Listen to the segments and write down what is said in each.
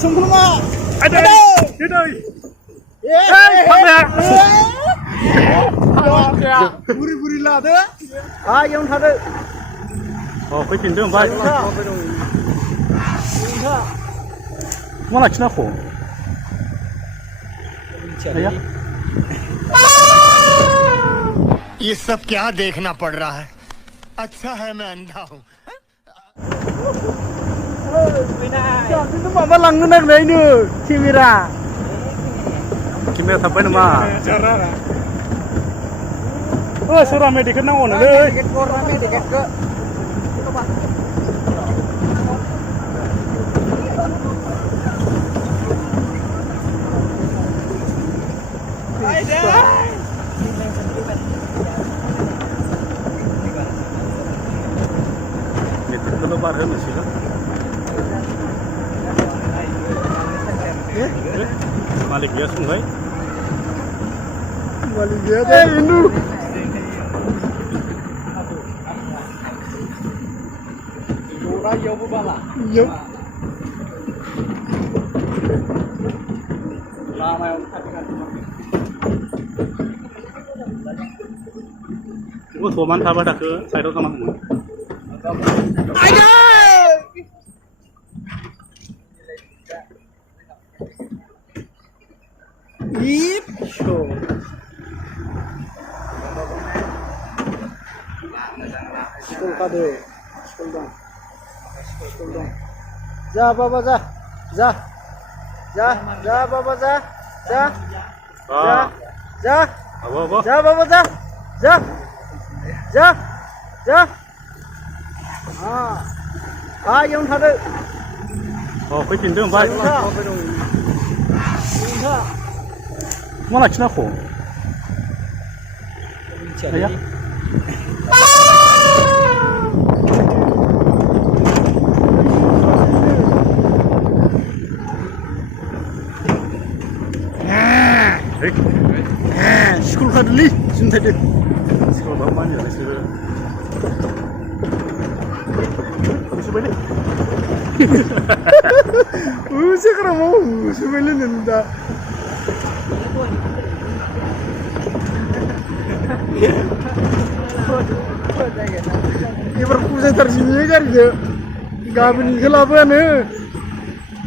Sungguh Ada. Tidak. Buri-buri lah tu. Yang ada. Oh, phải tìm đường vai. Mana Cina kho? ये सब क्या देखना पड़ रहा है अच्छा है मैं अंधा हूँ Itu mama langun nak ni kamera. Kamera sampai nama. Oh, surah mediket nak on le. Mediket ke. Mediket kalau barang mesti lah. Malik dia sungai. Malik dia deh ini. Yo. Oh, tuaman sabar dah ke saya tu sama kamu. Ip show. School kade. School dong. School dong. Ja baba ja. Ja. Ja. Ja baba ja. Ja. Ja. Ja. Apa? Ja baba ja. Ja. Ja. Ja. Yang ada. Oh, phải tìm đường vai. Mana Cina kho? Ya. School kadli, cinta deh. Sekolah berapa banyak ni sebenarnya? Bisa balik? Sekarang mau sebelum nenda. Ini berpusat tersini kan dia. Gabung kelapa ni.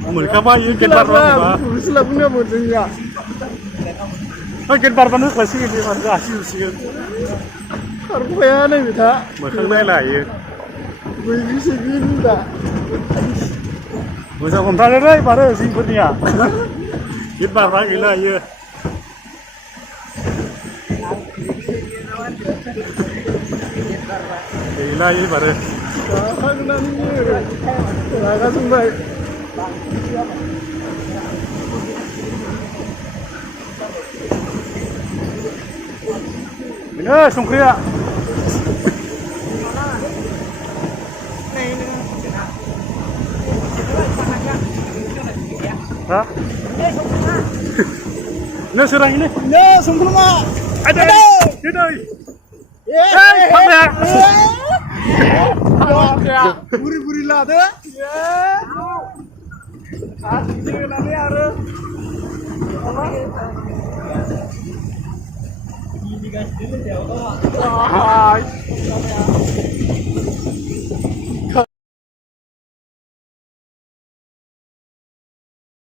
Mereka bayar kenbar berapa? Selap ni apa saja. Oh, kenbar berapa klasik ni mana asal sih? Aku bayar ni kita. Mereka ni lah ya. Gue bisa gini dah. Masa kontrak ni baru sih punya. Kenbar lagi lah ya. Gila ini baru. Sekarang nanti, raga sumbai. Ini sungkria. Hah? Ini serang ini? Ya, sungguh Ada. Tidak. Buri-buri lah tu. Asli nanti harus. Ini guys, dulu dia.